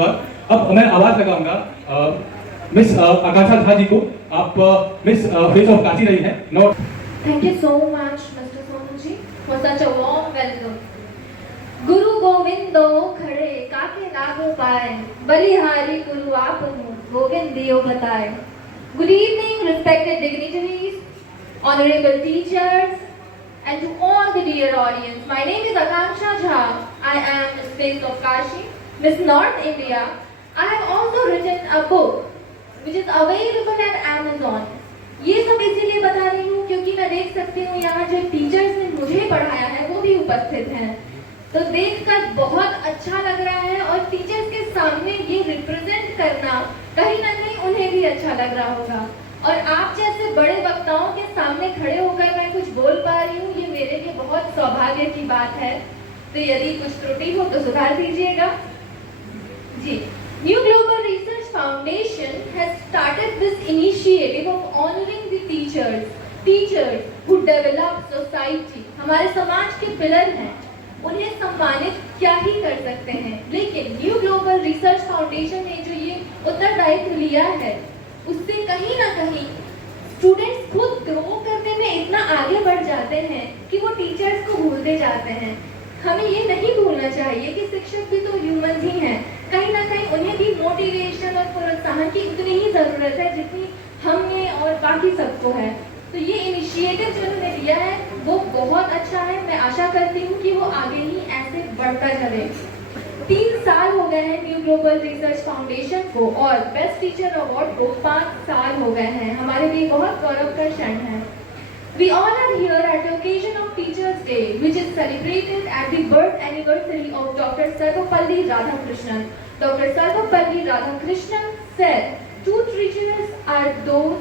धन्यवाद। अब मैं आवाज लगाऊंगा मिस आकांक्षा झा जी को। आप मिस फेस ऑफ काशी रही हैं। No thank you so much mister Sonu ji for such a warm welcome. गुरु गोविंदो खड़े काके लागो पाए, बलिहारी गुरु आपनु गोविंद दियो बताए। Good evening, respected dignitaries, honorable teachers, and to all the dear audience. My name is Akanksha Jha. I am Miss Face of Kashi, Miss North India. I have also written a book which is available at Amazon. ये सब इसीलिए बता रही हूँ क्योंकि मैं देख सकती हूँ यहाँ जो टीचर्स ने मुझे पढ़ाया है वो भी उपस्थित हैं, तो देखकर बहुत अच्छा लग रहा है और टीचर्स के सामने ये रिप्रेजेंट करना कहीं ना कहीं उन्हें भी अच्छा लग रहा होगा। और आप जैसे बड़े वक्ताओं के सामने खड़े होकर मैं कुछ बोल पा रही हूँ, ये मेरे लिए बहुत सौभाग्य की बात है। तो यदि कुछ त्रुटि हो तो सुधार दीजिएगा जी। New Global Research Foundation has started this initiative of honoring the teachers who develop society. हमारे समाज के पिलर हैं, उन्हें सम्मानित क्या ही कर सकते हैं, लेकिन न्यू ग्लोबल रिसर्च फाउंडेशन ने जो ये उत्तरदायित्व लिया है उससे कहीं ना कहीं स्टूडेंट्स खुद ग्रो करने में इतना आगे बढ़ जाते हैं कि वो टीचर्स को भूलते जाते हैं। हमें ये नहीं भूलना चाहिए कि शिक्षक भी तो ह्यूमन ही हैं, कहीं ना कहीं उन्हें भी मोटिवेशन और प्रोत्साहन की उतनी ही जरूरत है जितनी हमें और बाकी सबको है। तो ये इनिशिएटिव जो उन्होंने लिया है वो बहुत अच्छा है। मैं आशा करती हूँ कि वो आगे ही ऐसे बढ़ता चले। 3 साल हो गए हैं न्यू ग्लोबल रिसर्च फाउंडेशन को और बेस्ट टीचर अवार्ड को 5 साल हो गए हैं। हमारे लिए बहुत गौरव का क्षण है। We all are here at the occasion of Teachers' Day, which is celebrated at the birth anniversary of Dr. Sarvapalli Radhakrishnan. Dr. Sarvapalli Radhakrishnan said, "True teachers are those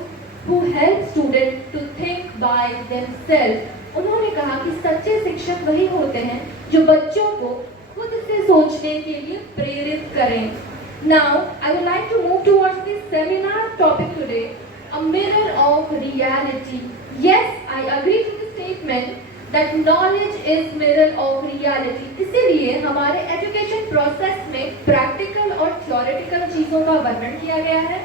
who help students to think by themselves." उन्होंने कहा कि सच्चे शिक्षक वही होते हैं जो बच्चों को खुद से सोचने के लिए प्रेरित करें। Now, I would like to move towards the seminar topic today, a mirror of reality. Yes, I agree to the statement that knowledge is mirror of reality. इसीलिए हमारे एजुकेशन प्रोसेस में प्रैक्टिकल और थ्योरेटिकल चीजों का वर्णन किया गया है।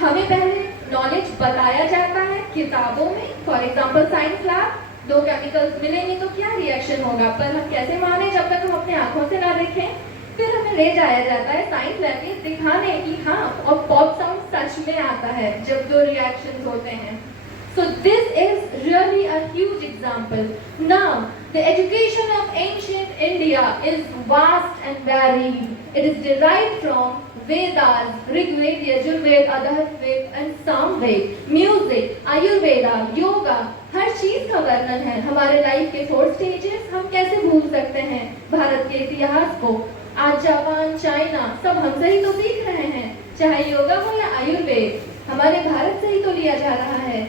हमें पहले नॉलेज बताया जाता है किताबों में, for example science lab, 2 chemicals मिलेंगे तो क्या रिएक्शन होगा, पर हम कैसे माने जब तक हम अपने आंखों से ना देखें। फिर हमें ले जाया जाता है साइंस लैब में दिखाने की हाँ, और पॉप साउंड सच में आता है जब 2 रिएक्शंस होते हैं। So this is really a huge example. Now, the education of ancient India is vast and varied. It is derived from Vedas, Rigveda, Yajurveda, Adharveda and Samveda, music, Ayurveda, yoga, हर चीज का वर्णन है। हमारे life के 4 stages हम कैसे भूल सकते हैं भारत के इतिहास को। आज जापान, चाइना सब हमसे ही तो सीख रहे हैं, चाहे योगा हो या आयुर्वेद, हमारे भारत से ही तो लिया जा रहा है।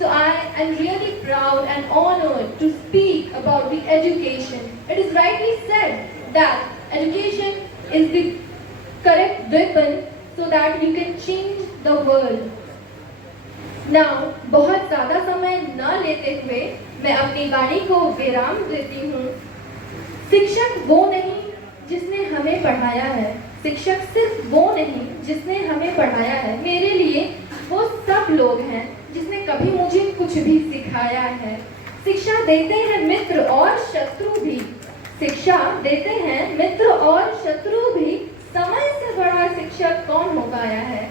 So I am really proud and honored to speak about the education. It is rightly said that education is the correct weapon so that we can change the world. Now, बहुत ज़्यादा समय न लेते हुए मैं अपनी वाणी को विराम देती हूँ। शिक्षक वो नहीं जिसने हमें पढ़ाया है, शिक्षक सिर्फ वो नहीं जिसने हमें पढ़ाया है, मेरे लिए वो सब लोग हैं जिसने कभी मुझे कुछ भी सिखाया है। शिक्षा देते हैं मित्र और शत्रु भी, शिक्षा देते हैं मित्र और शत्रु भी, समय से बड़ा शिक्षक कौन हो पाया है।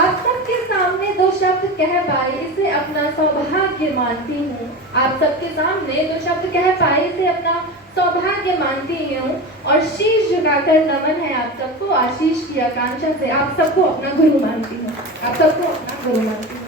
आप सबके सामने 2 शब्द कह पाए इसे अपना सौभाग्य मानती हूँ। आप सबके सामने 2 शब्द कह पाए इसे अपना सौभाग्य मानती हूँ और शीश झुकाकर नमन है आप सबको आशीष की आकांक्षा से। आप सबको अपना गुरु मानती हूँ, आप सबको अपना गुरु मानती हूँ।